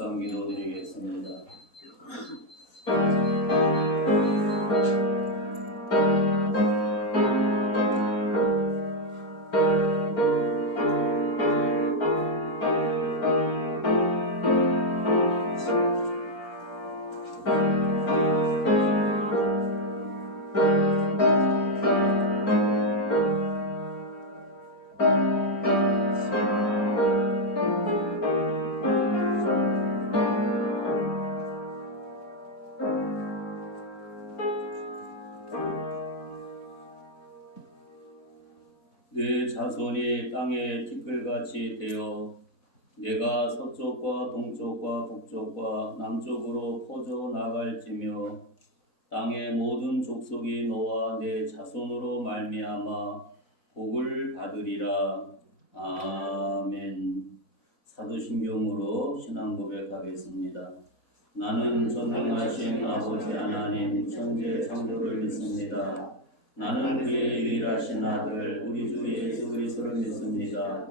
묵상 기도드리겠습니다. 내 자손이 땅에 티끌같이 되어 내가 서쪽과 동쪽과 북쪽과 남쪽으로 퍼져 나갈지며 땅의 모든 족속이 너와 내 자손으로 말미암아 복을 받으리라. 아멘. 사도신경으로 신앙 고백하겠습니다. 나는 전능하신 아버지 하나님 천재 창조를 믿습니다. 나는 그의 유일하신 아들 우리 주 예수 그리스도를 믿습니다.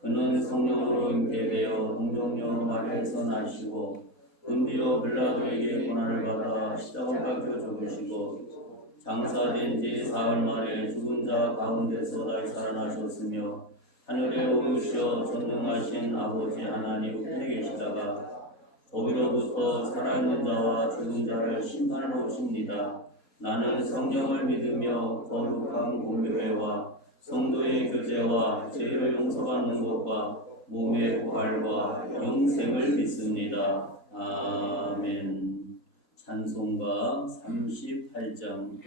그는 성령으로 잉태되어 동정녀 마리아에서 나시고 은비로 빌라도에게 고난을 받아 십자가 박혀 죽으시고 장사된 지 사흘 만에 죽은 자 가운데서 다시 살아나셨으며 하늘에 오르셔 전능하신 아버지 하나님 우편에 계시다가 거기로부터 살아있는 자와 죽은 자를 심판하러 오십니다. 나는 성령을 믿으며 거룩한 공교회와 성도의 교제와 죄를 용서받는 것과 몸의 부활과 영생을 믿습니다. 아멘. 찬송가 38장.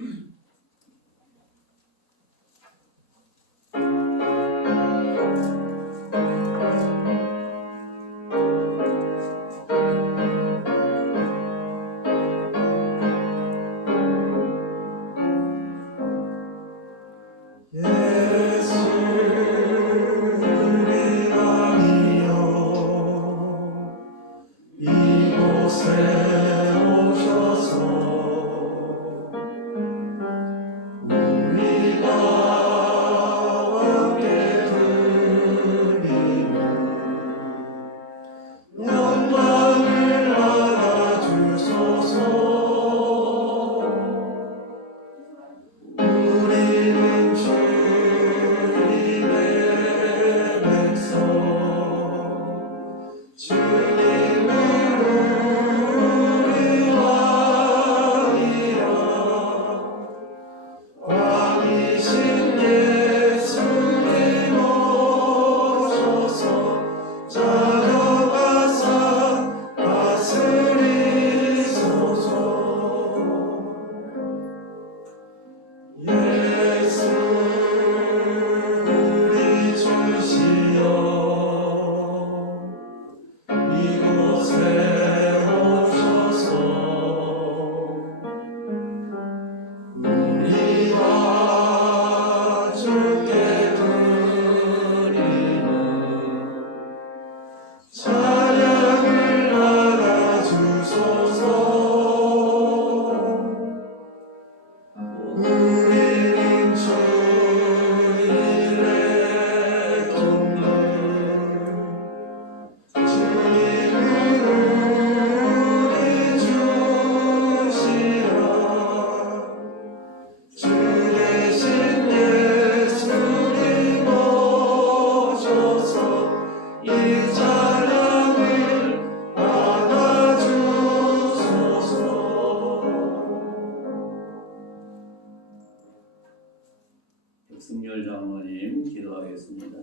백승열 장로님 기도하겠습니다.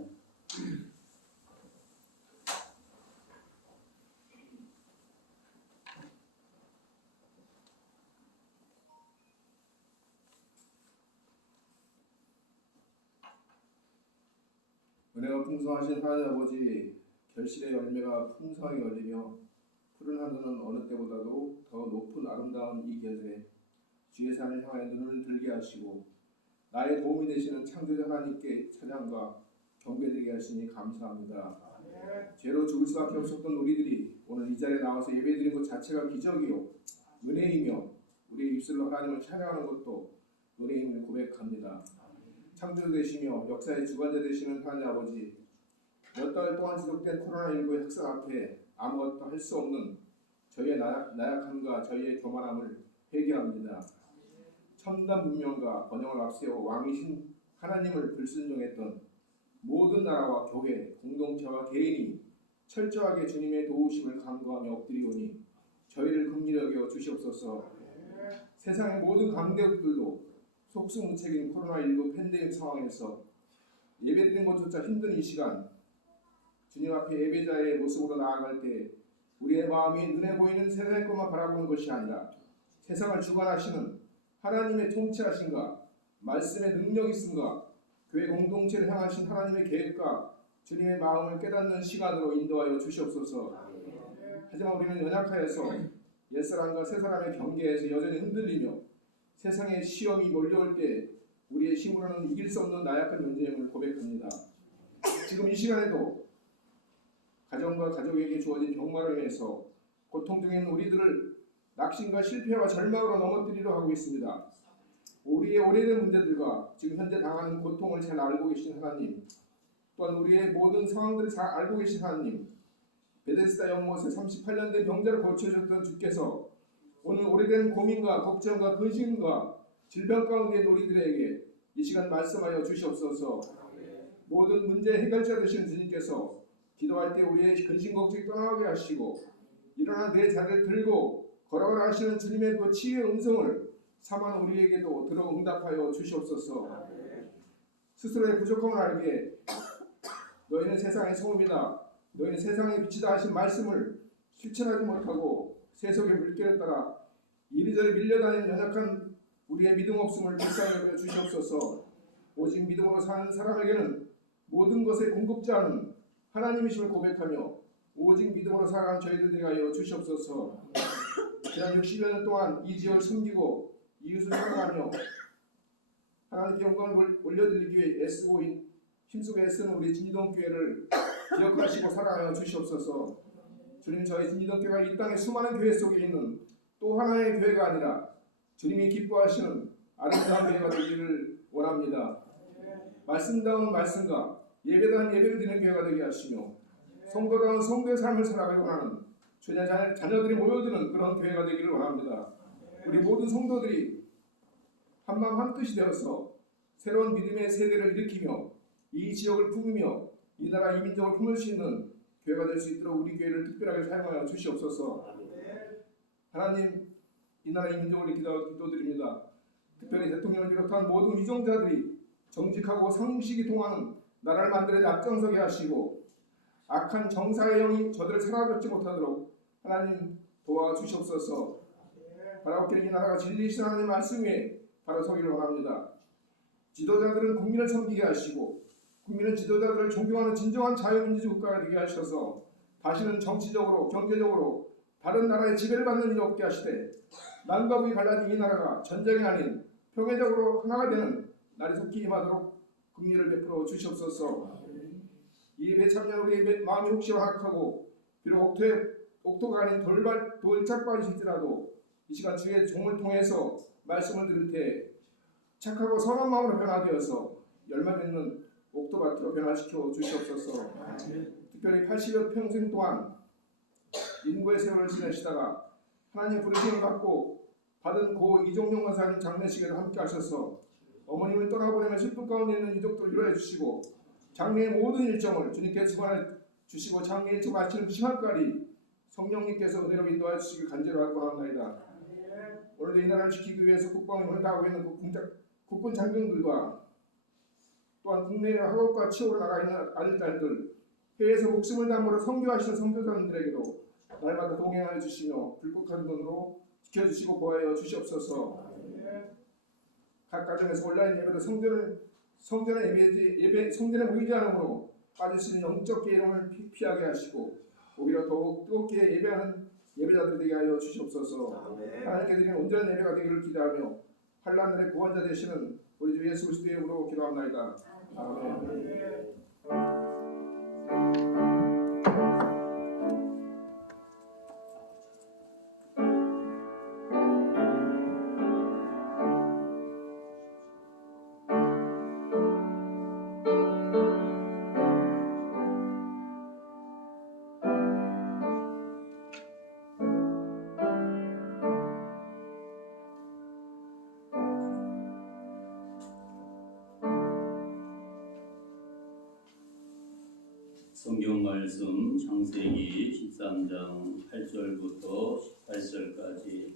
은혜가 풍성하신 하나님 아버지, 결실의 열매가 풍성하게 열리며 푸른 하늘은 어느 때보다도 더 높은 아름다운 이 계절에 주의 산을 향하여 눈을 들게 하시고 나의 도움이 되시는 창조자 하나님께 찬양과 경배드리게 하시니 감사합니다. 죄로 죽을 수밖에 없었던 우리들이 오늘 이 자리에 나와서 예배드린 것 자체가 기적이요 은혜이며 우리의 입술로 하나님을 찬양하는 것도 은혜임을 고백합니다. 창조주 되시며 역사의 주관자 되시는 하나님 아버지, 몇 달 동안 지속된 코로나19의 확산 앞에 아무것도 할 수 없는 저희의 나약함과 저희의 교만함을 회개합니다. 첨단 문명과 번영을 앞세워 왕이신 하나님을 불순종했던 모든 나라와 교회, 공동체와 개인이 철저하게 주님의 도우심을 간구하며 엎드리오니 저희를 긍휼히 여겨 주시옵소서. 세상의 모든 강대국들도 속수무책인 코로나19 팬데믹 상황에서 예배드리는 것조차 힘든 이 시간, 주님 앞에 예배자의 모습으로 나아갈 때 우리의 마음이 눈에 보이는 세상의 것만 바라보는 것이 아니라 세상을 주관하시는 하나님의 통치하심과 말씀의 능력이 있음과 교회 공동체를 향하신 하나님의 계획과 주님의 마음을 깨닫는 시간으로 인도하여 주시옵소서. 하지만 우리는 연약하여서 옛사람과 새사람의 경계에서 여전히 흔들리며 세상의 시험이 몰려올 때 우리의 힘으로는 이길 수 없는 나약한 존재임을 고백합니다. 지금 이 시간에도 가정과 가족에게 주어진 병마로 인해서 고통 중에 있는 우리들을 낙심과 실패와 절망으로 넘어뜨리려 하고 있습니다. 우리의 오래된 문제들과 지금 현재 당하는 고통을 잘 알고 계신 하나님, 또한 우리의 모든 상황들을 잘 알고 계신 하나님, 베데스다 연못에 38년 된 병자를 고쳐주셨던 주께서 오늘 오래된 고민과 걱정과 근심과 질병 가운데 있는 우리들에게 이 시간 말씀하여 주시옵소서. 모든 문제 해결자 되시는 주님께서 기도할 때 우리의 근심 걱정이 떠나게 하시고 일어나 내 자리를 들고 걸어가라 하시는 주님의 그 치유의 음성을 사만 우리에게도 들어 응답하여 주시옵소서. 스스로의 부족함을 알게 너희는 세상의 소음이다, 너희는 세상의 빛이다 하신 말씀을 실천하지 못하고 세속의 물결에 따라 이리저리 밀려다니는 연약한 우리의 믿음 없음을 불쌍히 여겨 주시옵소서. 오직 믿음으로 사는 사람에게는 모든 것의 공급자는 하나님이심을 고백하며 오직 믿음으로 살아가는 저희들 되게 하여 주시옵소서. 지난 60년 동안 이 지역을 섬기고 이웃을 사랑하며 하나님께 영광을 올려드리기 위해 애쓰고 힘쓰고 애쓰는 우리 진리동교회를 기억하시고 사랑하여 주시옵소서. 주님, 저희 진리동교회가 이 땅의 수많은 교회 속에 있는 또 하나의 교회가 아니라 주님이 기뻐하시는 아름다운 교회가 되기를 원합니다. 말씀다운 말씀과 예배다운 예배를 드리는 교회가 되게 하시며 성도다운 성도의 삶을 살아가기 원하는 주의 자녀들이 모여드는 그런 교회가 되기를 원합니다. 우리 모든 성도들이 한마음 한뜻이 되어서 새로운 믿음의 세대를 일으키며 이 지역을 품으며 이 나라 이 민족을 품을 수 있는 교회가 될 수 있도록 우리 교회를 특별하게 사용하여 주시옵소서. 하나님, 이 나라 이 민족을 기도드립니다. 특별히 대통령을 비롯한 모든 위정자들이 정직하고 상식이 통하는 나라를 만들어 앞장서게 하시고 악한 정사의 영이 저들을 사라잡지 못하도록 하나님 도와주시옵소서. 바라옵기를 이 나라가 진리이신 하나님의 말씀 위에 바로 서기를 원합니다. 지도자들은 국민을 섬기게 하시고 국민은 지도자들을 존경하는 진정한 자유민주주의 국가가 되게 하셔서 다시는 정치적으로 경제적으로 다른 나라의 지배를 받는 일이 없게 하시되 남과 북이 갈라진 이 나라가 전쟁이 아닌 평화적으로 하나가 되는 날이 속히 임하도록 긍휼을 베풀어 주시옵소서. 이 예배에 참여한 우리의 마음이 혹시 완악하고 비록 옥토가 아닌 돌짝발이실지라도 이 시간 주의 종을 통해서 말씀을 들을 때 착하고 선한 마음으로 변화되어서 열매 맺는 옥토밭으로 변화시켜 주시옵소서. 특별히 80여 평생 동안 인구의 세월을 지내시다가 하나님 부르심을 받고 받은 고 이종용 권사님 장례식에도 함께 하셔서 어머님을 떠나보내며 슬픔 가운데 있는 유족들을 위로해 주시고 장례의 모든 일정을 주님께 주관해 주시고 장례 일정 마치는 그 시간까지 성령님께서 은혜로 인도하여 주시길 간절히 원합니다. 오늘도 이 나라를 지키기 위해서 국방을 다하고 있는 국군 장병들과 또한 국내의 학업과 취업으로 나가 있는 아들, 딸들, 해외에서 목숨을 담으로 선교하시는 선교사님들에게도 날마다 동행하여 주시며 불국한 눈으로 지켜주시고 보호하여 주시옵소서. 각 가정에서 온라인 예배로 성전에 모이지 않으므로 빠질 수 있는 영적 계룡을 피하게 하시고 오히려 더욱 뜨겁게 예배하는 예배자들이 되게 하여 주시옵소서. 하나님께 드리는 온전한 예배가 되기를 기대하며 환난날의 구원자 되시는 우리 주 예수 그리스도의 이름으로 기도합나이다. 아멘. 성경 말씀 창세기 13장 8절부터 18절까지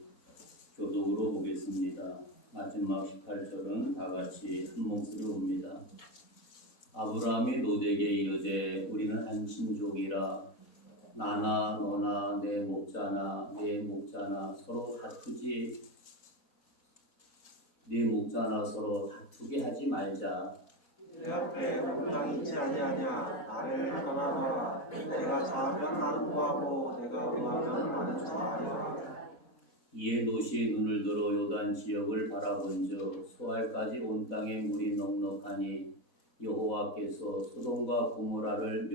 교독으로 보겠습니다. 마지막 18절은 다 같이 한 목소리로 봅니다. 아브라함이 노대에게 이르되 우리는 한 친족이라 나나 너나 내 목자나 내 목자나 서로 다투지 네 목자나 서로 다투게 하지 말자. 내 앞에 공장이 있지 아니하냐. 나를 떠나라. 내가 자하면 나는 구하고 내가 구하면 나는 자하리라. 이에 롯이 눈을 들어 요단 지역을 바라본즉 소알까지 온 땅에 물이 넉넉하니 여호와께서 소돔과 고모라를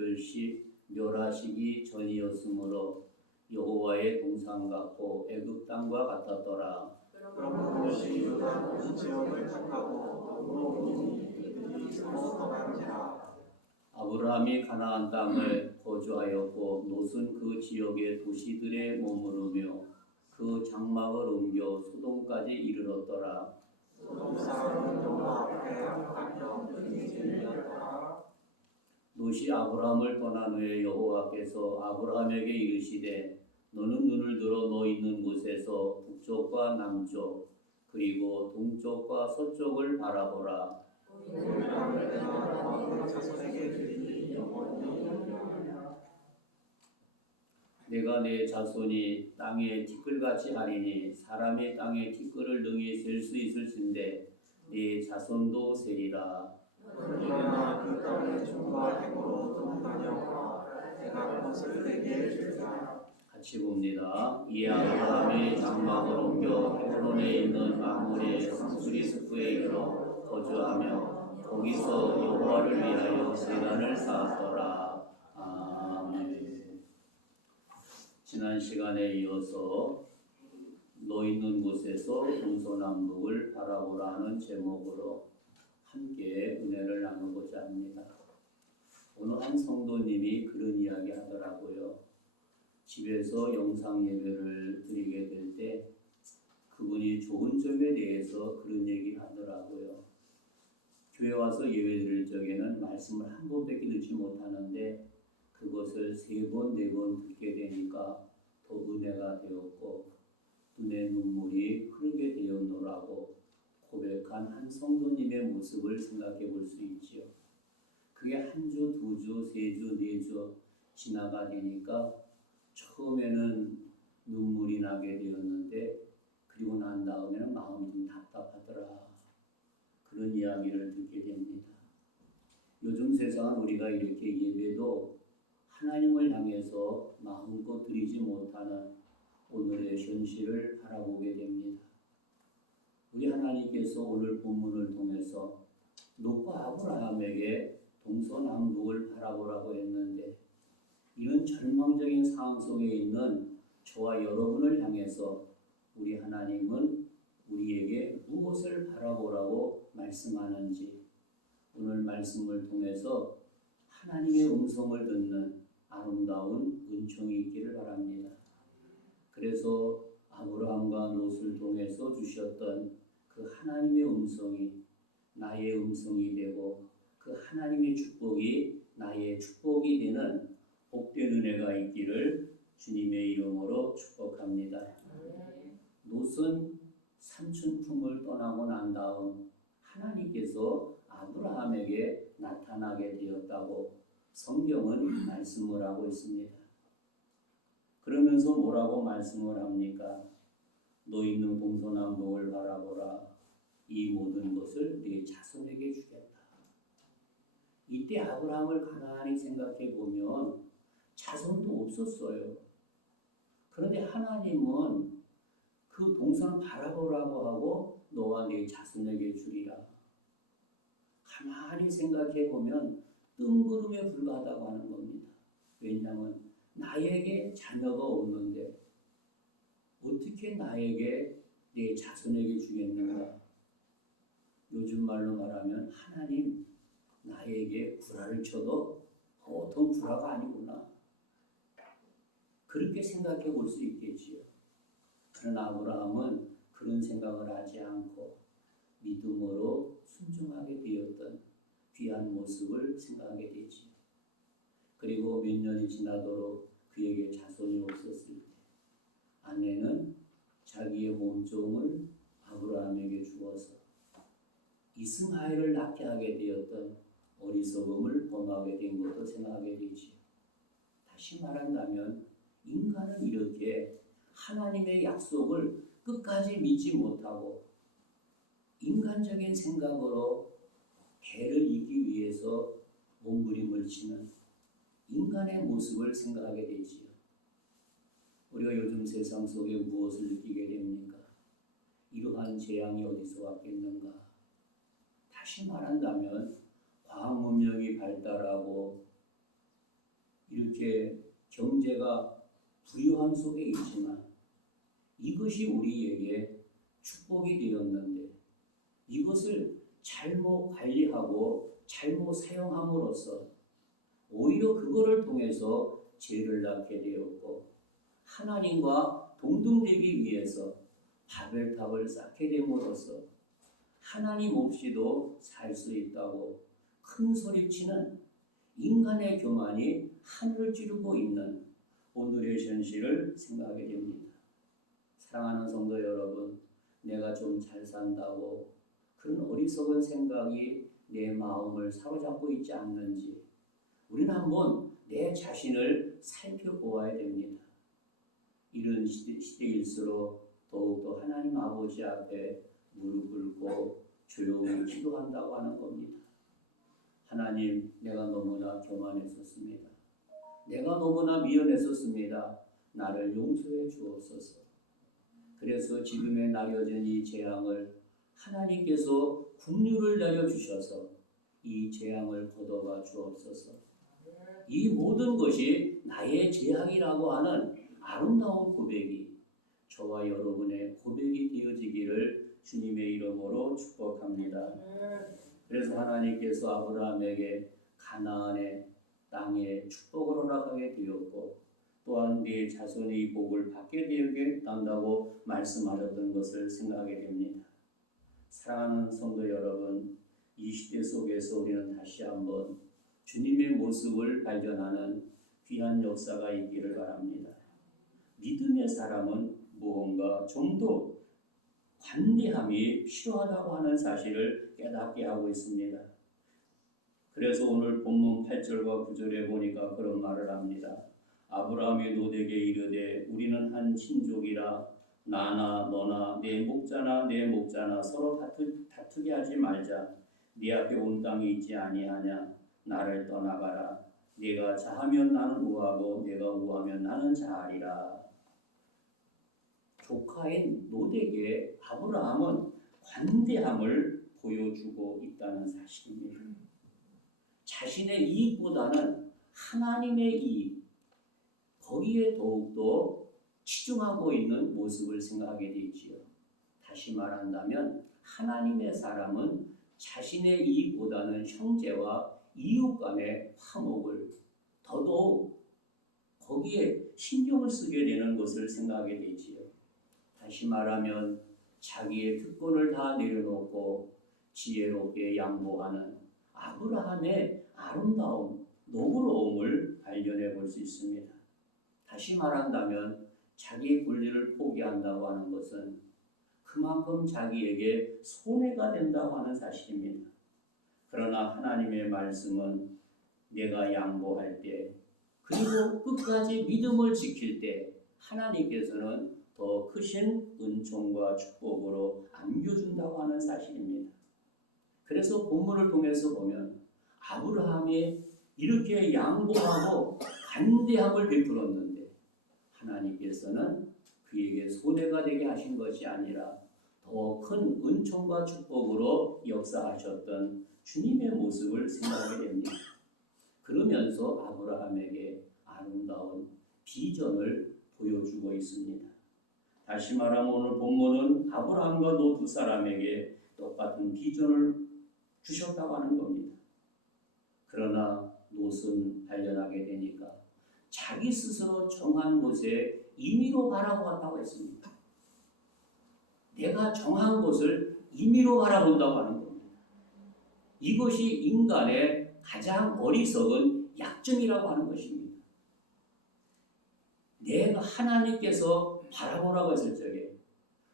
멸하시기 전이었으므로 여호와의 동산 같고 애굽 땅과 같았더라. 그러므로 롯이 요단 온 지역을 택하고 도로 이들이 서로 떠난지라. 아브라함이 가나안 땅을 거주하였고 롯은 그 지역의 도시들에 머무르며 그 장막을 옮겨 소돔까지 이르렀더라. 소돔 사람은 여호와 앞에 악하며 불의지었더라. 롯이 아브라함을 떠난 후에 여호와께서 아브라함에게 이르시되 너는 눈을 들어 너 있는 곳에서 북쪽과 남쪽 그리고 동쪽과 서쪽을 바라보라. 그 땅을 내가 너와 그 자손에게 주리니 영원히 내가 내 자손이 땅에 티끌같이 하리니 사람이 땅에 티끌을 능히 셀 수 있을진데 네 자손도 세리라. 일어나 그 땅의 중과 해고로 동다녀오라. 내가 그것을 내게 주리라. 같이 봅니다. 이에 아브라함이 장막을 옮겨 헤브론에 있는 마므레 상수리 숲에 이르러 거주하며 거기서 여호와를 위하여 제단을 쌓았더라. 아멘. 지난 시간에 이어서 너 있는 곳에서 동서남북을 바라보라 하는 제목으로 함께 은혜를 나누고자 합니다. 오늘 한 성도님이 그런 이야기 하더라고요. 집에서 영상 예배를 드리게 될 때 그분이 좋은 점에 대해서 그런 얘기를 하더라고요. 교회 와서 예배 드릴 적에는 말씀을 한 번밖에 듣지 못하는데 그것을 3번, 4번 듣게 되니까 더 은혜가 되었고 눈에 눈물이 흐르게 되었노라고 고백한 한 성도님의 모습을 생각해 볼 수 있지요. 그게 한 주, 2주, 3주, 4주 지나가 되니까 처음에는 눈물이 나게 되었는데 그리고 난 다음에는 마음이 좀 답답하더라. 그런 이야기를 듣게 됩니다. 요즘 세상은 우리가 이렇게 예배도 하나님을 향해서 마음껏 드리지 못하는 오늘의 현실을 바라보게 됩니다. 우리 하나님께서 오늘 본문을 통해서 롯과 아브라함에게 동서남북을 바라보라고 했는데 이런 절망적인 상황 속에 있는 저와 여러분을 향해서 우리 하나님은 우리에게 무엇을 바라보라고 말씀하는지 오늘 말씀을 통해서 하나님의 음성을 듣는 아름다운 은총이 있기를 바랍니다. 그래서 아브라함과 롯을 통해서 주셨던 그 하나님의 음성이 나의 음성이 되고 그 하나님의 축복이 나의 축복이 되는 복된 은혜가 있기를 주님의 이름으로 축복합니다. 롯은 삼촌품을 떠나고 난 다음 하나님께서 아브라함에게 나타나게 되었다고 성경은 말씀을 하고 있습니다. 그러면서 뭐라고 말씀을 합니까? 너 있는 동서남북을 바라보라. 이 모든 것을 네 자손에게 주겠다. 이때 아브라함을 가만히 생각해 보면 자손도 없었어요. 그런데 하나님은 그 동산 바라보라고 하고 너와 네 자손에게 주리라. 가만히 생각해 보면 뜬구름에 불과하다고 하는 겁니다. 왜냐하면 나에게 자녀가 없는데 어떻게 나에게 내 자손에게 주겠는가? 요즘 말로 말하면 하나님 나에게 구라를 쳐도 보통 구라가 아니구나. 그렇게 생각해 볼 수 있겠지요. 그러나 아브라함은 그런 생각을 하지 않고 믿음으로 순종하게 되었던 귀한 모습을 생각하게 되지요. 그리고 몇 년이 지나도록 그에게 자손이 없었을 때 아내는 자기의 몸종을 아브라함에게 주어서 이스마엘을 낳게 하게 되었던 어리석음을 범하게 된 것도 생각하게 되지요. 다시 말한다면 인간은 이렇게 하나님의 약속을 끝까지 믿지 못하고 인간적인 생각으로 개를 이기 위해서 몸부림을 치는 인간의 모습을 생각하게 되지요. 우리가 요즘 세상 속에 무엇을 느끼게 됩니까? 이러한 재앙이 어디서 왔겠는가? 다시 말한다면 과학 문명이 발달하고 이렇게 경제가 부유함 속에 있지만 이것이 우리에게 축복이 되었는데 이것을 잘못 관리하고 잘못 사용함으로써 오히려 그거를 통해서 죄를 낳게 되었고 하나님과 동등되기 위해서 바벨탑을 쌓게 됨으로써 하나님 없이도 살 수 있다고 큰 소리치는 인간의 교만이 하늘을 찌르고 있는 오늘의 현실을 생각하게 됩니다. 사랑하는 성도 여러분, 내가 좀 잘 산다고 그런 어리석은 생각이 내 마음을 사로잡고 있지 않는지 우리는 한번 내 자신을 살펴보아야 됩니다. 이런 시대일수록 더욱더 하나님 아버지 앞에 무릎 꿇고 조용히 기도한다고 하는 겁니다. 하나님, 내가 너무나 교만했었습니다. 내가 너무나 미련했었습니다. 나를 용서해 주옵소서. 그래서 지금의 나려진 이 재앙을 하나님께서 긍휼을 내려주셔서 이 재앙을 걷어가 주옵소서. 이 모든 것이 나의 재앙이라고 하는 아름다운 고백이 저와 여러분의 고백이 되어지기를 주님의 이름으로 축복합니다. 그래서 하나님께서 아브라함에게 가나안의 땅에 축복을 허락하게 되었고 또한 네 자손이 이 복을 받게 되겠다고 말씀하셨던 것을 생각하게 됩니다. 사랑하는 성도 여러분, 이 시대 속에서 우리는 다시 한번 주님의 모습을 발견하는 귀한 역사가 있기를 바랍니다. 믿음의 사람은 무언가 좀 더 관대함이 필요하다고 하는 사실을 깨닫게 하고 있습니다. 그래서 오늘 본문 8절과 9절에 보니까 그런 말을 합니다. 아브라함이 노대게 이르되 우리는 한 친족이라 나나 너나 내 목자나 서로 다투게 하지 말자. 네 앞에 온 땅이 있지 아니하냐. 나를 떠나가라. 네가 자하면 나는 우하고 네가 우하면 나는 자하리라. 조카인 노대게 아브라함은 관대함을 보여주고 있다는 사실입니다. 자신의 이익보다는 하나님의 이익, 거기에 더욱더 치중하고 있는 모습을 생각하게 되지요. 다시 말한다면 하나님의 사람은 자신의 이익보다는 형제와 이웃 간의 화목을 더더욱 거기에 신경을 쓰게 되는 것을 생각하게 되지요. 다시 말하면 자기의 특권을 다 내려놓고 지혜롭게 양보하는 아브라함의 아름다움, 노고로움을 발견해 볼 수 있습니다. 다시 말한다면 자기의 권리를 포기한다고 하는 것은 그만큼 자기에게 손해가 된다고 하는 사실입니다. 그러나 하나님의 말씀은 내가 양보할 때 그리고 끝까지 믿음을 지킬 때 하나님께서는 더 크신 은총과 축복으로 안겨준다고 하는 사실입니다. 그래서 본문을 통해서 보면 아브라함이 이렇게 양보하고 간대함을 베풀었는데 하나님께서는 그에게 손해가 되게 하신 것이 아니라 더 큰 은총과 축복으로 역사하셨던 주님의 모습을 생각하게 됩니다. 그러면서 아브라함에게 아름다운 비전을 보여주고 있습니다. 다시 말하면 오늘 본문은 아브라함과 롯 두 사람에게 똑같은 비전을 주셨다고 하는 겁니다. 그러나 롯은 발견하게 되니까 자기 스스로 정한 곳에 임의로 가라고 왔다고 했습니다. 내가 정한 곳을 임의로 바라본다고 하는 겁니다. 이것이 인간의 가장 어리석은 약점이라고 하는 것입니다. 내가 하나님께서 바라보라고 했을 적에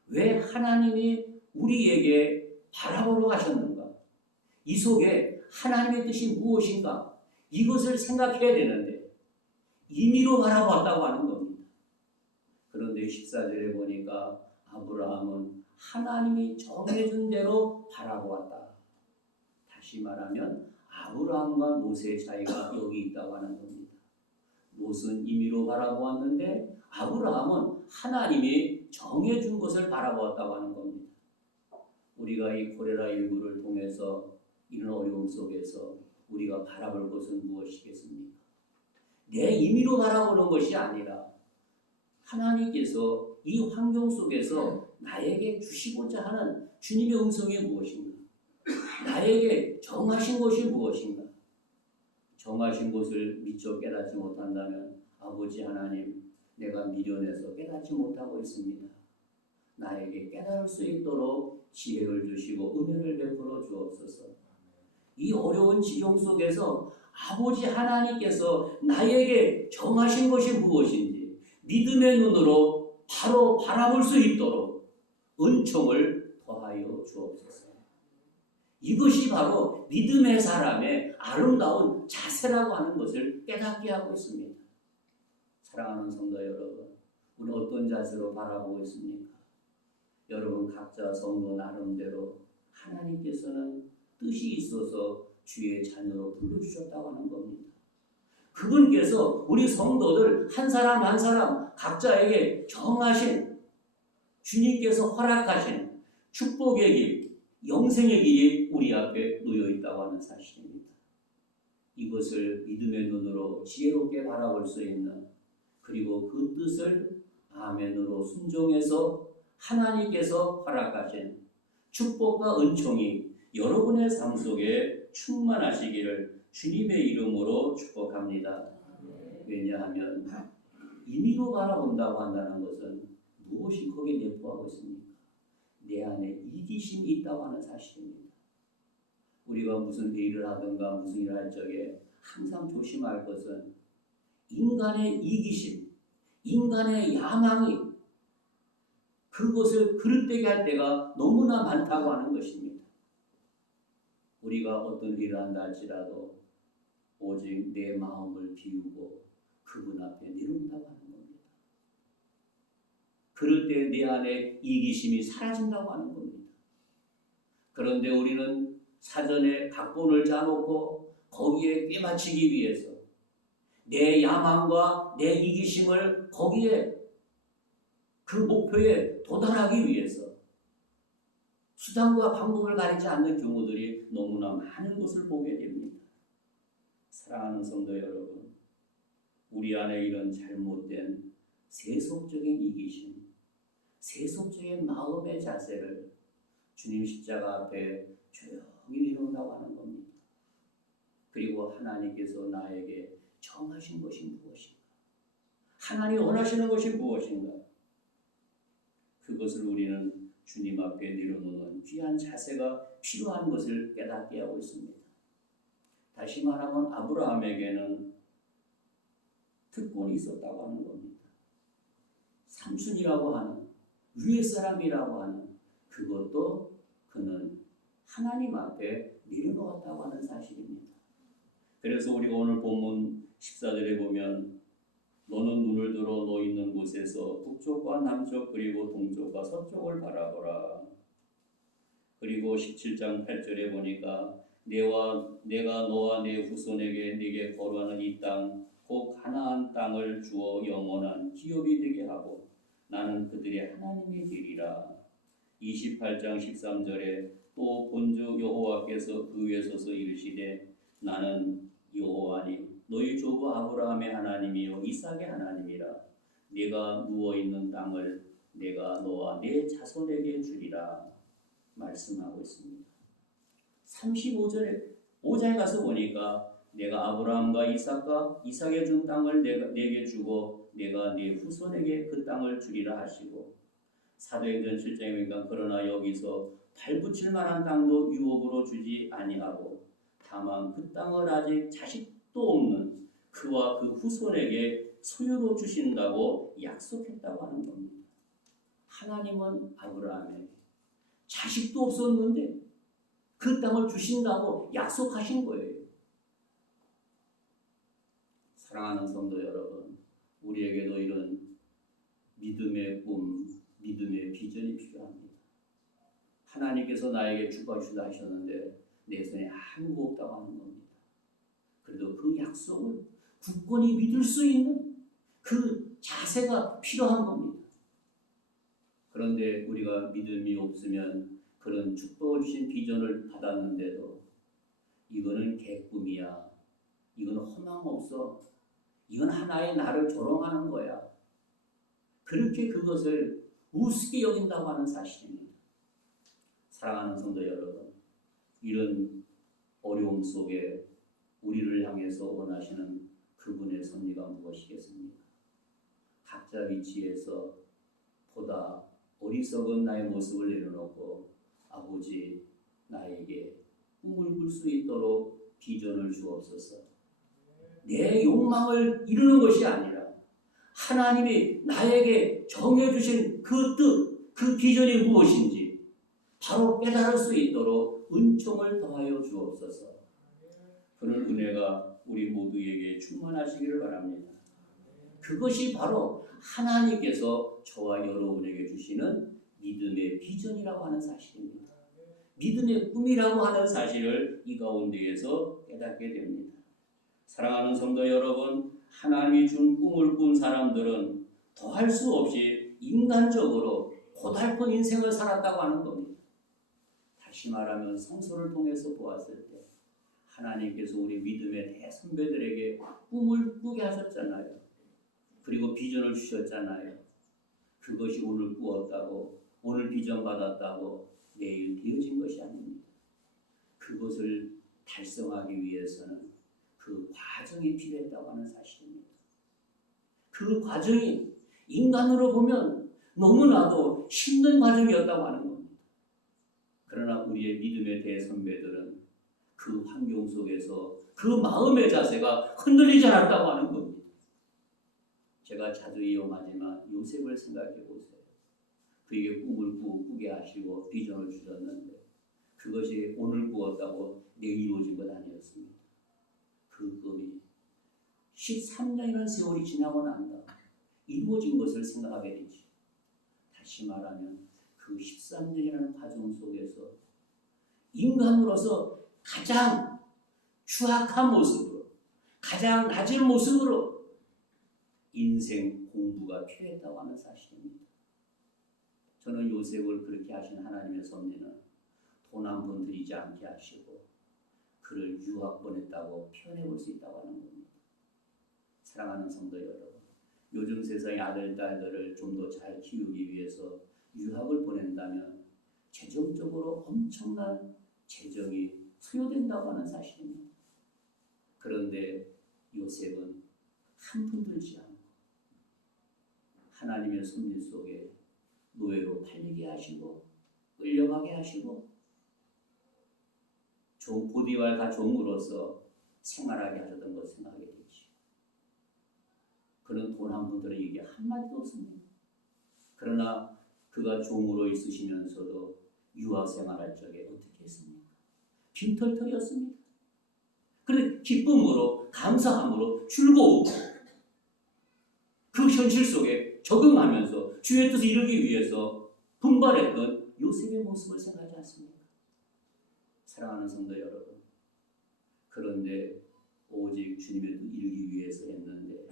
왜 하나님이 우리에게 바라보러 가셨는가? 이 속에 하나님의 뜻이 무엇인가? 이것을 생각해야 되는데 임의로 바라보았다고 하는 겁니다. 그런데 14절에 보니까 아브라함은 하나님이 정해준 대로 바라보았다. 다시 말하면 아브라함과 롯의 차이가 여기 있다고 하는 겁니다. 롯은 임의로 바라보았는데 아브라함은 하나님이 정해준 것을 바라보았다고 하는 겁니다. 우리가 이 코레라19를 통해서 이런 어려움 속에서 우리가 바라볼 것은 무엇이겠습니까? 내 임의로 바라보는 것이 아니라 하나님께서 이 환경 속에서 나에게 주시고자 하는 주님의 음성이 무엇인가? 나에게 정하신 것이 무엇인가? 정하신 것을 미처 깨닫지 못한다면 아버지 하나님, 내가 미련해서 깨닫지 못하고 있습니다. 나에게 깨달을 수 있도록 지혜를 주시고 은혜를 베풀어 주옵소서. 이 어려운 지경 속에서 아버지 하나님께서 나에게 정하신 것이 무엇인지 믿음의 눈으로 바로 바라볼 수 있도록 은총을 더하여 주옵소서. 이것이 바로 믿음의 사람의 아름다운 자세라고 하는 것을 깨닫게 하고 있습니다. 사랑하는 성도 여러분, 우리 어떤 자세로 바라보고 있습니까? 여러분 각자 성도 나름대로 하나님께서는 뜻이 있어서 주의 자녀로 불러주셨다고 하는 겁니다. 그분께서 우리 성도들 한 사람 한 사람 각자에게 정하신 주님께서 허락하신 축복의 길, 영생의 길이 우리 앞에 놓여 있다고 하는 사실입니다. 이것을 믿음의 눈으로 지혜롭게 바라볼 수 있는, 그리고 그 뜻을 아멘으로 순종해서 하나님께서 허락하신 축복과 은총이 여러분의 삶 속에 충만하시기를 주님의 이름으로 축복합니다. 왜냐하면 임의로 바라본다고 한다는 것은 무엇이 거기에 내포하고 있습니까? 내 안에 이기심이 있다고 하는 사실입니다. 우리가 무슨 일을 하든가 무슨 일을 할 적에 항상 조심할 것은 인간의 이기심, 인간의 야망이 그것을 그릇되게 할 때가 너무나 많다고 하는 것입니다. 우리가 어떤 일을 한다 할지라도 오직 내 마음을 비우고 그분 앞에 내놓는다고 하는 겁니다. 그럴 때 내 안에 이기심이 사라진다고 하는 겁니다. 그런데 우리는 사전에 각본을 짜놓고 거기에 꿰맞추기 위해서 내 야망과 내 이기심을 거기에 그 목표에 도달하기 위해서 수단과 방법을 가리지 않는 경우들이 너무나 많은 것을 보게 됩니다. 사랑하는 성도 여러분, 우리 안에 이런 잘못된 세속적인 이기심, 세속적인 마음의 자세를 주님 십자가 앞에 조용히 내놓는다고 하는 겁니다. 그리고 하나님께서 나에게 정하신 것이 무엇인가? 하나님 원하시는 것이 무엇인가? 그것을 우리는 주님 앞에 내려놓는 귀한 자세가 필요한 것을 깨닫게 하고 있습니다. 다시 말하면 아브라함에게는 특권이 있었다고 하는 겁니다. 삼순이라고 하는, 위의 사람이라고 하는 그것도 그는 하나님 앞에 내려놓았다고 하는 사실입니다. 그래서 우리가 오늘 본문 14절에 보면 너는 눈을 들어 너 있는 곳에서 북쪽과 남쪽 그리고 동쪽과 서쪽을 바라보라. 그리고 17장 8절에 보니까 내가 너와 내 후손에게 네게 거루하는 이 땅 곧 가나안 땅을 주어 영원한 기업이 되게 하고 나는 그들의 하나님이 되리라. 28장 13절에 또 본주 여호와께서 그 위에 서서 이르시되 나는 여호와니 너희 조부 아브라함의 하나님이요 이삭의 하나님이라. 네가 누워있는 땅을 내가 너와 네 자손에게 주리라 말씀하고 있습니다. 35절에 5장에 가서 보니까 내가 아브라함과 이삭에 준 땅을 내게 주고 내가 네 후손에게 그 땅을 주리라 하시고, 사도행전 7장에 보니까 그러나 여기서 발붙일 만한 땅도 유업으로 주지 아니하고 다만 그 땅을 아직 자식 끝도 없는 그와 그 후손에게 소유로 주신다고 약속했다고 하는 겁니다. 하나님은 아브라함에게 자식도 없었는데 그 땅을 주신다고 약속하신 거예요. 사랑하는 성도 여러분, 우리에게도 이런 믿음의 꿈, 믿음의 비전이 필요합니다. 하나님께서 나에게 축복하시다 하셨는데 내 손에 아무것도 없다고 하는 겁니다. 그래도 그 약속을 굳건히 믿을 수 있는 그 자세가 필요한 겁니다. 그런데 우리가 믿음이 없으면 그런 축복을 주신 비전을 받았는데도 이거는 개꿈이야, 이건 허망 없어, 이건 하나의 나를 조롱하는 거야, 그렇게 그것을 우습게 여긴다고 하는 사실입니다. 사랑하는 성도 여러분, 이런 어려움 속에 우리를 향해서 원하시는 그분의 섭리가 무엇이겠습니까? 각자 위치에서 보다 어리석은 나의 모습을 내려놓고 아버지, 나에게 꿈을 꿀 수 있도록 비전을 주옵소서. 내 욕망을 이루는 것이 아니라 하나님이 나에게 정해주신 그 뜻, 그 비전이 무엇인지 바로 깨달을 수 있도록 은총을 더하여 주옵소서. 그런 은혜가 우리 모두에게 충만하시기를 바랍니다. 그것이 바로 하나님께서 저와 여러분에게 주시는 믿음의 비전이라고 하는 사실입니다. 믿음의 꿈이라고 하는 사실을 이 가운데에서 깨닫게 됩니다. 사랑하는 성도 여러분, 하나님이 준 꿈을 꾼 사람들은 더할 수 없이 인간적으로 고달픈 인생을 살았다고 하는 겁니다. 다시 말하면 성서를 통해서 보았을 때 하나님께서 우리 믿음의 대선배들에게 꿈을 꾸게 하셨잖아요. 그리고 비전을 주셨잖아요. 그것이 오늘 꾸었다고, 오늘 비전 받았다고 내일 되어진 것이 아닙니다. 그것을 달성하기 위해서는 그 과정이 필요했다고 하는 사실입니다. 그 과정이 인간으로 보면 너무나도 힘든 과정이었다고 하는 겁니다. 그러나 우리의 믿음의 대선배들은 그 환경 속에서 그 마음의 자세가 흔들리지 않았다고 하는 겁니다. 제가 자주 이용하지만 요셉을 생각해 보세요. 그에게 꿈을 꾸게 하시고 비전을 주셨는데 그것이 오늘 꾸었다고 내일 이루어진 것 아니었습니다. 그 꿈이 13년이라는 세월이 지나고 난 다음 이루어진 것을 생각하게 되죠. 다시 말하면 그 13년이라는 과정 속에서 인간으로서 가장 추악한 모습으로, 가장 낮은 모습으로 인생 공부가 필요했다고 하는 사실입니다. 저는 요셉을 그렇게 하신 하나님의 섭리는 돈 한 푼 들이지 않게 하시고 그를 유학 보냈다고 표현해 볼 수 있다고 하는 겁니다. 사랑하는 성도 여러분, 요즘 세상의 아들, 딸들을 좀 더 잘 키우기 위해서 유학을 보낸다면 재정적으로 엄청난 재정이 소요된다고 하는 사실입니다. 그런데 요셉은 한 푼 들지 않고 하나님의 섭리 속에 노예로 팔리게 하시고 끌려가게 하시고 보디발 종으로서 생활하게 하셨던 것을 생각하게 되지. 그는 돈 한 푼들은 이게 한마디도 없습니다. 그러나 그가 종으로 있으시면서도 유학 생활할 적에 어떻게 했습니까? 빈털털이었습니다. 그런데 기쁨으로, 감사함으로, 즐거움으로 그 현실 속에 적응하면서 주의 뜻을 이루기 위해서 분발했던 요셉의 모습을 생각하지 않습니까? 사랑하는 성도 여러분, 그런데 오직 주님의 뜻 이루기 위해서 했는데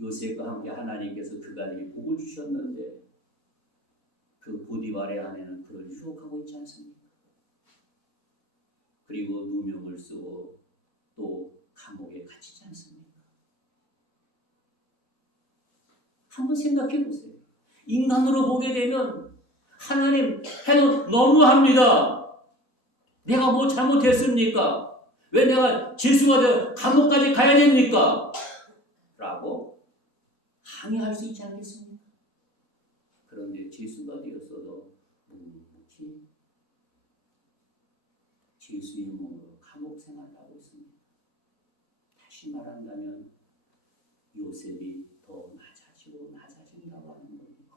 요셉과 함께 하나님께서 그 가정에 복을 주셨는데 그 보디발의 아내는 그를 유혹하고 있지 않습니까? 그리고 누명을 쓰고 또 감옥에 갇히지 않습니까? 한번 생각해 보세요. 인간으로 보게 되면 하나님 해도 너무합니다. 내가 뭐 잘못했습니까? 왜 내가 죄수가 되어 감옥까지 가야 됩니까? 라고 항의할 수 있지 않겠습니까? 그런데 죄수가 되었어도 묵묵히 죄수의 몸으로 감옥 생활을 하고 있습니다. 다시 다시 말한다면 요셉이 더 낮아지고 낮아진다고 하는 겁니다.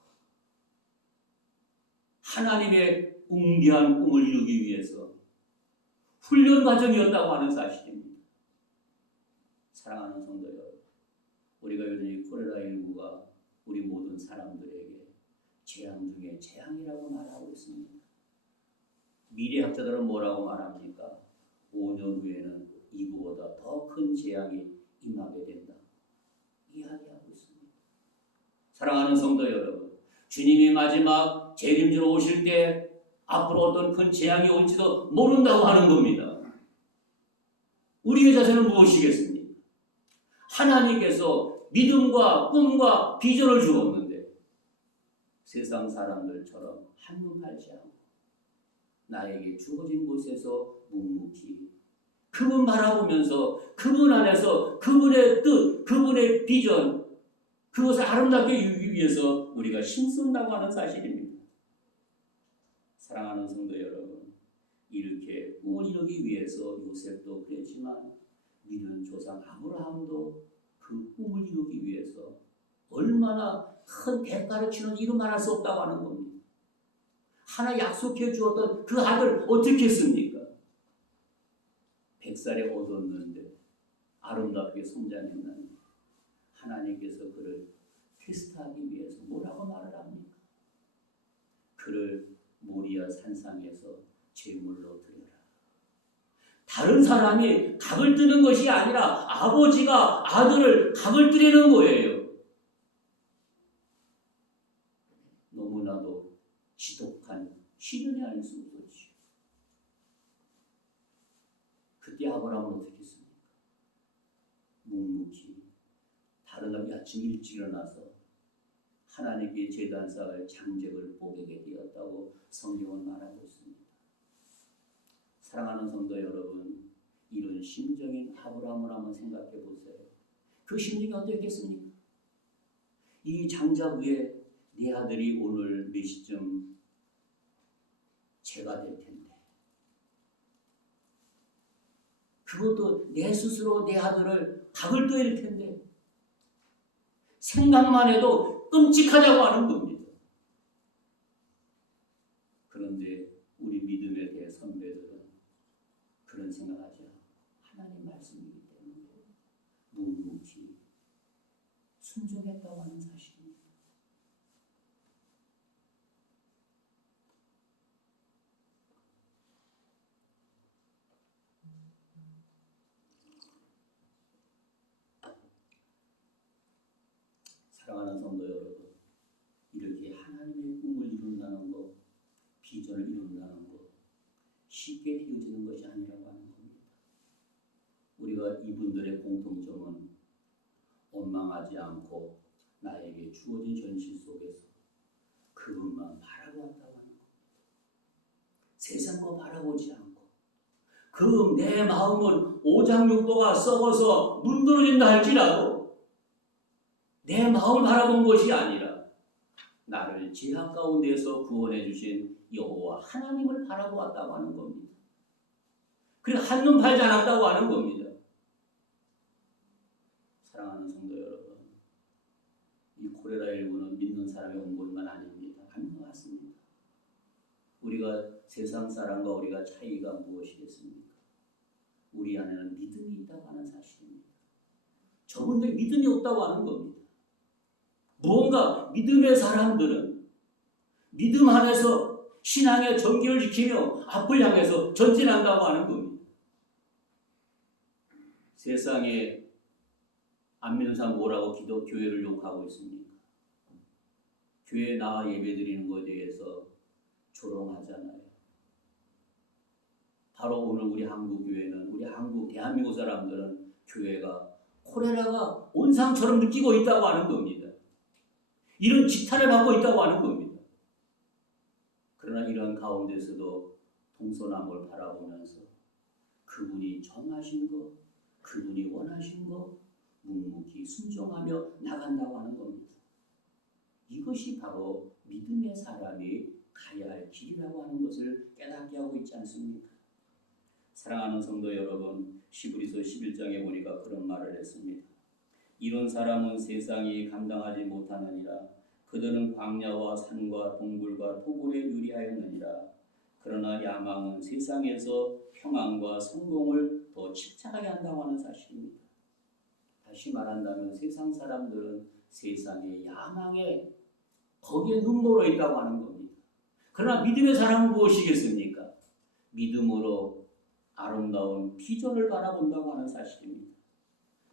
하나님의 웅대한 꿈을 이루기 위해서 훈련 과정이었다고 하는 사실입니다. 사랑하는 성도 여러분, 우리가 요즘 이 코로나19가 우리 모든 사람들에게 재앙 중에 재앙이라고 말하고 있습니다. 미래학자들은 뭐라고 말합니까? 5년 후에는 이거보다 더 큰 재앙이 임하게 된다. 이야기하고 있습니다. 사랑하는 성도 여러분, 주님이 마지막 재림주로 오실 때 앞으로 어떤 큰 재앙이 올지도 모른다고 하는 겁니다. 우리의 자세는 무엇이겠습니까? 하나님께서 믿음과 꿈과 비전을 주었는데 세상 사람들처럼 한눈 팔지 않고 나에게 주어진 곳에서 묵묵히 그분 바라보면서 그분 안에서 그분의 뜻, 그분의 비전, 그것을 아름답게 이루기 위해서 우리가 힘쓴다고 하는 사실입니다. 사랑하는 성도 여러분, 이렇게 꿈을 이루기 위해서 요셉도 그랬지만 믿은 조상 아브라함도 그 꿈을 이루기 위해서 얼마나 큰 대가를 치는지 이루 말할 수 없다고 하는 겁니다. 하나 약속해 주었던 그 아들 어떻게 했습니까? 100살에 얻었는데 아름답게 성장했나니 하나님께서 그를 테스트하기 위해서 뭐라고 말을 합니까? 그를 모리아 산상에서 제물로 드려라. 다른 사람이 각을 뜨는 것이 아니라 아버지가 아들을 각을 뜨리는 거예요. 너무나도 지독한 시련이 아닐 수 없었죠. 그때 아브라함은 어떻게 했습니까? 묵묵히 다른 날 아침 일찍 일어나서 하나님께 제단 쌓을 장작을 뽀개게 되었다고 성경은 말하고 있습니다. 사랑하는 성도 여러분, 이런 심정인 아브라함을 한번 생각해 보세요. 그 심정이 어떻겠습니까? 이 장작 위에 내 아들이 오늘 몇 시쯤 제가 될 텐데 그것도 내 스스로 내 아들을 각을 떠야 될 텐데 생각만 해도 끔찍하다고 하는 겁니다. 그런데 우리 믿음에 대해 선배들은 그런 생각하지 않고 하나님 말씀이기 때문에 묵묵히 순종했다고 하는 사실입니다. 사랑하는 성도 여러분, 이렇게 하나님의 꿈을 이룬다는 것, 비전을 이룬다는 것 쉽게 되어지는 것이 아니라고 하는 겁니다. 우리가 이분들의 공통점은 원망하지 않고 나에게 주어진 현실 속에서 그분만 바라보았다고 하는 겁니다. 세상 거 바라보지 않고 그 내 마음은 오장육부가 썩어서 문드러진다 할지라도 내 마음을 바라본 것이 아니라 나를 죄악 가운데서 구원해 주신 여호와 하나님을 바라보았다고 하는 겁니다. 그리고 한눈 팔지 않았다고 하는 겁니다. 사랑하는 성도 여러분, 이 코로나19는 믿는 사람이 온 것만 아닙니다. 아닌 것 같습니다. 우리가 세상 사람과 우리가 차이가 무엇이겠습니까? 우리 안에는 믿음이 있다고 하는 사실입니다. 저분들 믿음이 없다고 하는 겁니다. 무언가 믿음의 사람들은 믿음 안에서 신앙의 전기를 지키며 앞을 향해서 전진한다고 하는 겁니다. 세상에 안 믿는 사람 뭐라고 교회를 욕하고 있습니까? 교회에 나와 예배드리는 것에 대해서 조롱하잖아요. 바로 오늘 우리 한국 교회는, 우리 한국 대한민국 사람들은 교회가 코레라가 온상처럼 느끼고 있다고 하는 겁니다. 이런 지탄을 받고 있다고 하는 겁니다. 그러나 이런 가운데서도 동서남을 바라보면서 그분이 정하신 것, 그분이 원하신 것 묵묵히 순종하며 나간다고 하는 겁니다. 이것이 바로 믿음의 사람이 가야 할 길이라고 하는 것을 깨닫게 하고 있지 않습니까? 사랑하는 성도 여러분, 히브리서 11장에 보니까 그런 말을 했습니다. 이런 사람은 세상이 감당하지 못하느니라. 그들은 광야와 산과 동굴과 토굴에 유리하였느니라. 그러나 야망은 세상에서 평안과 성공을 더 집착하게 한다고 하는 사실입니다. 다시 말한다면 세상 사람들은 세상의 야망에 거기에 눈멀어 있다고 하는 겁니다. 그러나 믿음의 사람은 무엇이겠습니까? 믿음으로 아름다운 비전을 바라본다고 하는 사실입니다.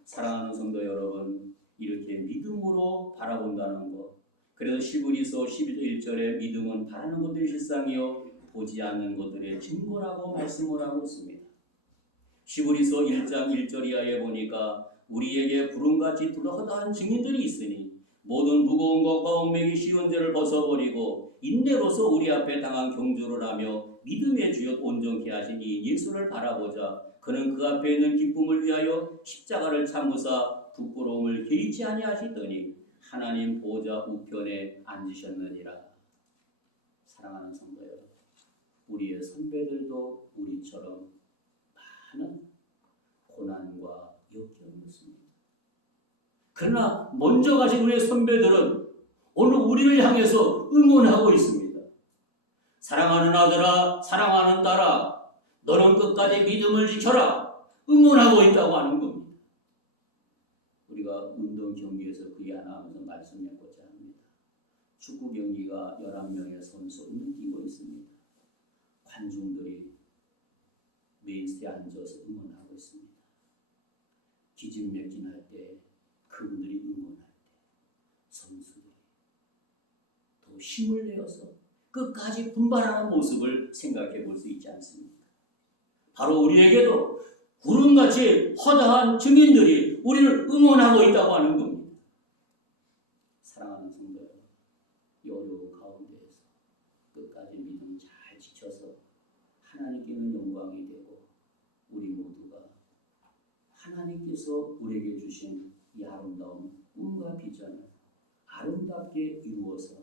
사랑하는 성도 여러분, 이렇게 믿음으로 바라본다는 것. 그래서 히브리서 11절에 믿음은 바라는 것들의 실상이요 보지 않는 것들의 증거라고 말씀을 하고 있습니다. 히브리서 1장 1절 이하에 보니까 우리에게 구름같이 두루허다한 증인들이 있으니 모든 무거운 것과 얽매기 쉬운 죄를 벗어버리고 인내로서 우리 앞에 당한 경주를 하며 믿음의 주역 온전케 하신 이 예수를 바라보자. 그는 그 앞에 있는 기쁨을 위하여 십자가를 참으사 부끄러움을 개의치 아니하시더니 하나님 보좌 우편에 앉으셨느니라. 사랑하는 성도 여러분, 우리의 선배들도 우리처럼 많은 고난과 역경이 있습니다. 그러나 먼저 가신 우리의 선배들은 오늘 우리를 향해서 응원하고 있습니다. 사랑하는 아들아, 사랑하는 딸아, 너는 끝까지 믿음을 지켜라. 응원하고 있다고 하는 겁니다. 우리가 운동 경기에서 그게 하나 하면서 말씀드리고자 합니다. 축구 경기가 11명의 선수를 뛰고 있습니다. 관중들이 메인스테에 앉아서 응원하고 있습니다. 기진맥진할 때 그분들이 응원할 때 선수들이 더 힘을 내어서 끝까지 분발하는 모습을 생각해 볼 수 있지 않습니까? 바로 우리에게도 구름같이 허다한 증인들이 우리를 응원하고 있다고 하는 겁니다. 사랑하는 성도 여러분, 이 어려운 가운데에서 끝까지 믿음 잘 지켜서 하나님께는 영광이 되고 우리 모두가 하나님께서 우리에게 주신 이 아름다운 꿈과 비전을 아름답게 이루어서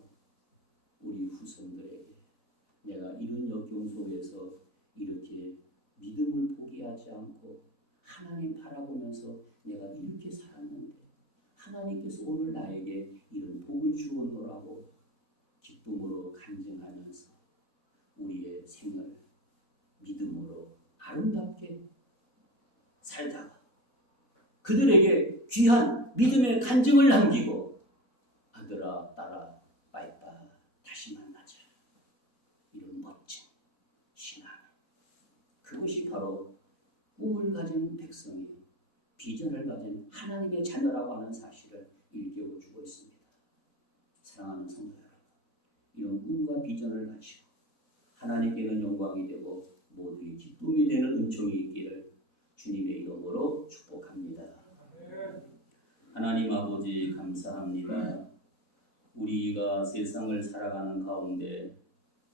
우리 후손들에게 내가 이런 역경 속에서 이렇게 믿음을 포기하지 않고 하나님 바라보면서 내가 이렇게 살았는데 하나님께서 오늘 나에게 이런 복을 주었노라고 기쁨으로 간증하면서 우리의 생을 믿음으로 아름답게 살다가 그들에게 귀한 믿음의 간증을 남기고 아들아 딸아 빠이빠 다시 만나자 이런 멋진 신앙, 그것이 바로 꿈을 가진 백성이 비전을 가진 하나님의 자녀라고 하는 사실을 일깨워주고 있습니다. 사랑하는 성도 여러분, 이런 꿈과 비전을 가지고 하나님께는 영광이 되고 모두의 기쁨이 되는 은총이 있기를 주님의 이름으로 축복합니다. 하나님 아버지 감사합니다. 우리가 세상을 살아가는 가운데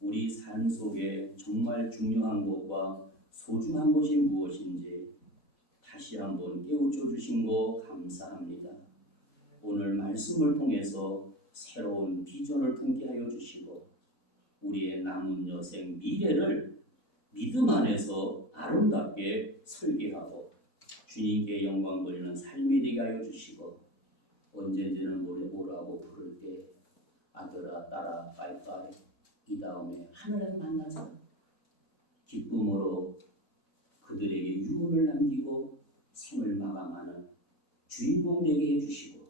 우리 삶 속에 정말 중요한 것과 소중한 것이 무엇인지 다시 한번 깨우쳐 주신 거 감사합니다. 오늘 말씀을 통해서 새로운 비전을 품게 하여 주시고 우리의 남은 여생 미래를 믿음 안에서 아름답게 설계하고 주님께 영광 돌리는 삶이 되게 하여 주시고 언제든지 오라고 부를 때 아들아 딸아 빠이빠이 이 다음에 하늘에서 만나서 기쁨으로 그들에게 유언을 남기고 생을 마감하는 주인공 되게 해주시고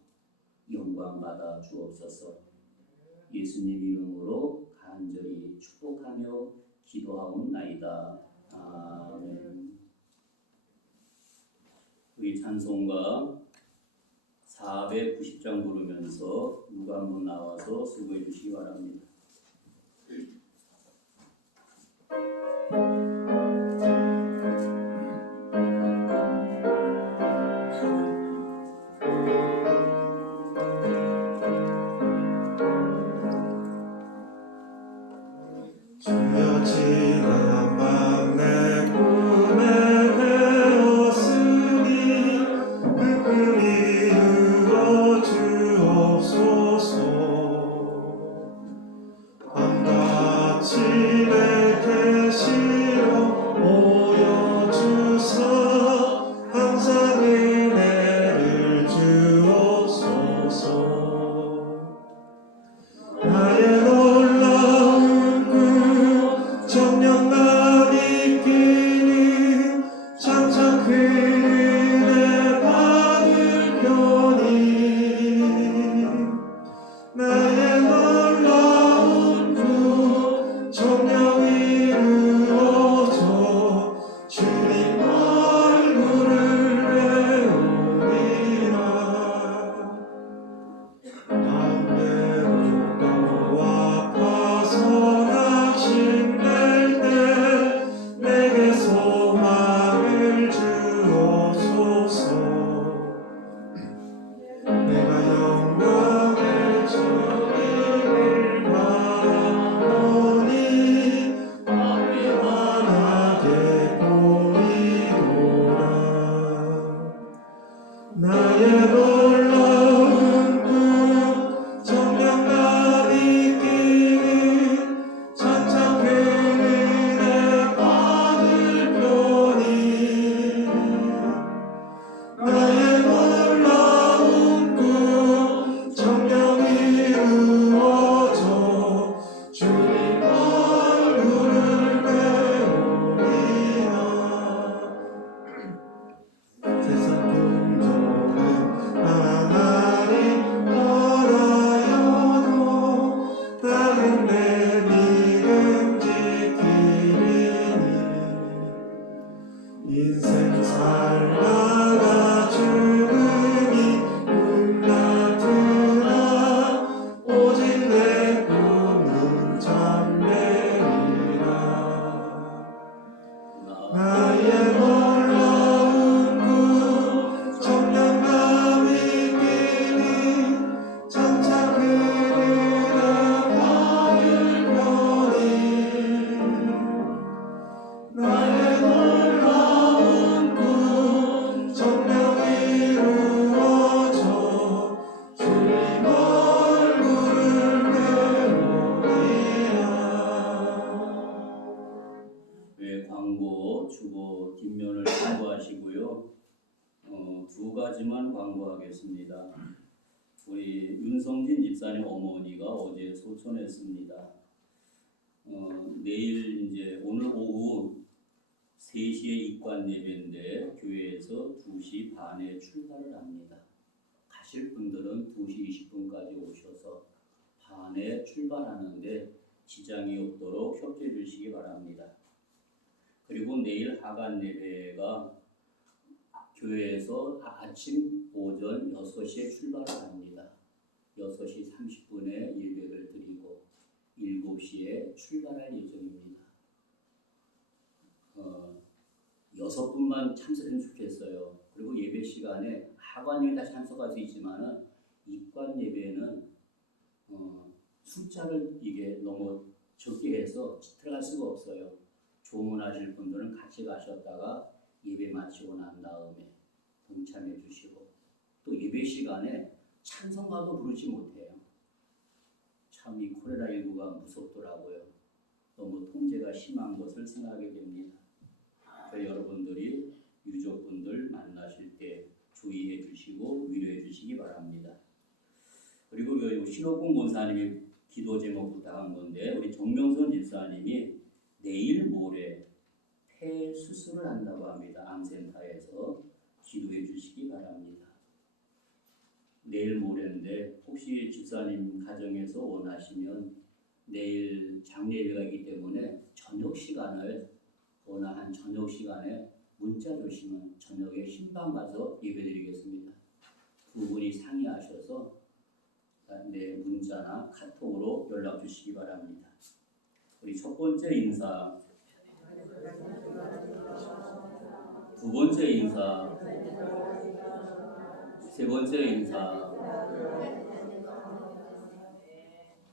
영광 받아 주옵소서. 예수님 이름으로 간절히 축복하며 기도하옵나이다. 아멘. 우리 찬송가 490장 부르면서 누가 한번 나와서 수고해 주시기 바랍니다. 주여 지난 밤 내 꿈에 배웠으니 그 꿈이 이루어 주옵소서. 밤같이 내 계시로 모여주사 가지만 광고하겠습니다. 우리 윤성진 집사님 어머니가 어제 소천했습니다. 내일 이제 오늘 오후 3시에 입관 예배인데 교회에서 2시 반에 출발을 합니다. 가실 분들은 2시 20분까지 오셔서 반에 출발하는데 지장이 없도록 협조해 주시기 바랍니다. 그리고 내일 하간 예배가 교회에서 아침 오전 6시에 출발을 합니다. 6시 30분에 예배를 드리고 7시에 출발할 예정입니다. 6분만 참석했으면 좋겠어요. 그리고 예배 시간에 하관 예배 다 참석할 수 있지만은 입관 예배는 숫자를 이게 너무 적게 해서 들어갈 수가 없어요. 조문하실 분들은 같이 가셨다가 예배 마치고 난 다음에 동참해 주시고 또 예배 시간에 찬송가도 부르지 못해요. 참 이 코로나19가 무섭더라고요. 너무 통제가 심한 것을 생각하게 됩니다. 그래서 여러분들이 유족분들 만나실 때 주의해 주시고 위로해 주시기 바랍니다. 그리고 신옥공 권사님이 기도 제목 부탁한 건데 우리 정명선 집사님이 내일 모레 폐 수술을 한다고 합니다. 암센터에서 기도해 주시기 바랍니다. 내일 모레인데 혹시 집사님 가정에서 원하시면 내일 장례회가 있기 때문에 저녁 시간을 어느 한 저녁 시간에 문자 주시면 저녁에 신방 가서 예배드리겠습니다. 두 분이 상의하셔서 내 문자나 카톡으로 연락 주시기 바랍니다. 우리 첫 번째 인사, 두 번째 인사, 세 번째 인사.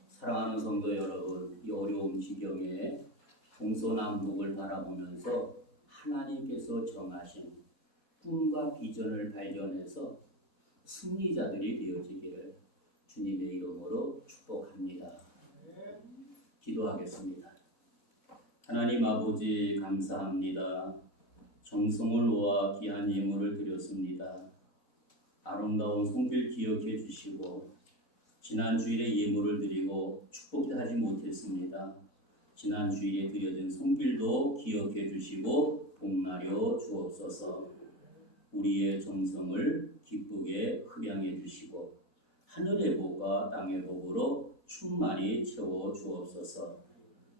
사랑하는 성도 여러분, 이 어려운 지경에 동서남북을 바라보면서 하나님께서 정하신 꿈과 비전을 발견해서 승리자들이 되어지기를 주님의 이름으로 축복합니다. 기도하겠습니다. 하나님 아버지 감사합니다. 정성을 놓아 귀한 예물을 드렸습니다. 아름다운 손길 기억해 주시고 지난 주일에 예물을 드리고 축복하지 못했습니다. 지난 주일에 드려진 손길도 기억해 주시고 복나려 주옵소서. 우리의 정성을 기쁘게 흡양해 주시고 하늘의 복과 땅의 복으로 충만히 채워 주옵소서.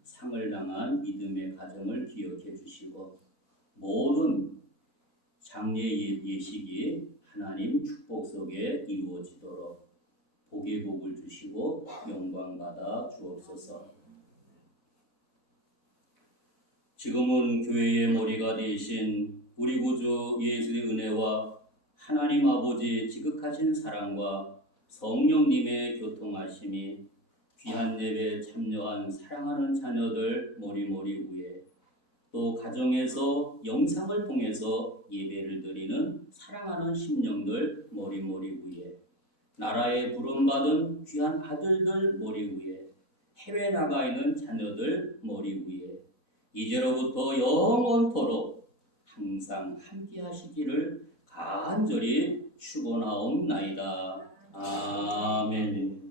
상을 당한 믿음의 가정을 기억해 주시고 모든 장례 예식이 하나님 축복 속에 이루어지도록 복의 복을 주시고 영광 받아 주옵소서. 지금은 교회의 머리가 되신 우리 구주 예수의 은혜와 하나님 아버지의 지극하신 사랑과 성령님의 교통하심이 귀한 예배에 참여한 사랑하는 자녀들 머리머리 위에 또 가정에서 영상을 통해서 예배를 드리는 사랑하는 심령들 머리머리 위에 나라에 부름받은 귀한 아들들 머리 위에 해외 나가 있는 자녀들 머리 위에 이제로부터 영원토록 항상 함께 하시기를 간절히 축원하옵나이다. 아멘.